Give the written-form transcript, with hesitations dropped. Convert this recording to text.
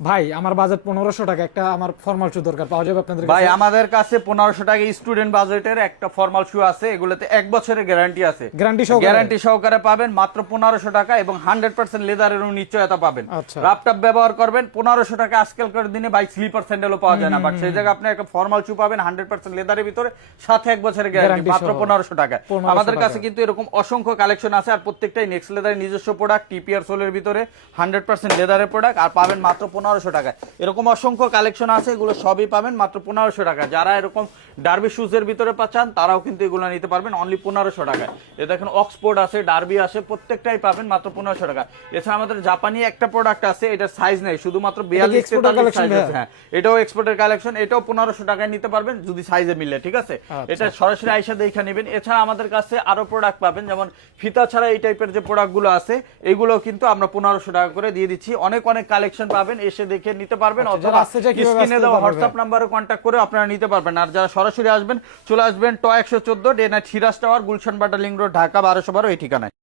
ভাই আমার বাজেট 1500 টাকা, একটা আমার ফর্মাল শু দরকার, পাওয়া যাবে আপনাদের ভাই কাছে? আমাদের কাছে 1500 টাকা স্টুডেন্ট বাজেটের একটা ফর্মাল শু আছে, এগুলোতে 1 বছরের গ্যারান্টি আছে। গ্যারান্টি সহকারে পাবেন মাত্র 1500 টাকা এবং 100% লেদারের নিশ্চয়তা পাবেন। আচ্ছা। ল্যাপটপ ব্যবহার করবেন 1500 টাকা, আজকালকার দিনে ভাই স্লিপার স্যান্ডেলও পাওয়া যায় না, বাট সেই জায়গায় আপনি একটা ফর্মাল শু পাবেন 100% লেদারের ভিতরে, সাথে 1 বছরের গ্যারান্টি মাত্র 1500 টাকা। আমাদের কাছে কিন্তু এরকম অসংখ্য কালেকশন আছে, আর প্রত্যেকটাই নেক্সট লেদারের নিজস্ব প্রোডাক্ট, টিপিআর সোলের ভিতরে 100% লেদারের প্রোডাক্ট, আর পাবেন মাত্র 1500 টাকা। এরকম অসংখ্য কালেকশন আছে, এগুলো সবই পাবেন মাত্র 1500 টাকা। যারা এরকম ডার্বি শুজের ভিতরে পাচ্ছেন তারাও কিন্তু এগুলো নিতে পারবেন অনলি 1500 টাকায়। এ দেখেন অক্সফোর্ড আছে, ডার্বি আছে, প্রত্যেকটাই পাবেন মাত্র 1500 টাকা। এছাড়া আমাদের জাপানি একটা প্রোডাক্ট আছে, এটার সাইজ নেই, শুধুমাত্র 42-43 সাইজ আছে। হ্যাঁ, এটাও এক্সপোর্টের কালেকশন, এটাও 1500 টাকায় নিতে পারবেন যদি সাইজে মিলে, ঠিক আছে? এটা সরাসরি আইসা দেখে নেবেন। এছাড়া আমাদের কাছে আরো প্রোডাক্ট পাবেন, যেমন ফিতা ছাড়া এই টাইপের যে প্রোডাক্টগুলো আছে, এগুলো কিন্তু আমরা 1500 টাকা করে দিয়ে দিচ্ছি। অনেক অনেক কালেকশন পাবেন, এসে দেখে নিতে পারবেন, অথবা স্ক্রিনে দেওয়া হোয়াটসঅ্যাপ নাম্বারে কন্ট্যাক্ট করে আপনারা নিতে পারবেন। আর যারা সরাসরি আসবেন, চলে আসবেন ট 114 ডে নাইট হিরাস টাওয়ার, গুলশান বাটা লিংক রোড, ঢাকা 1212 এই ঠিকানায়।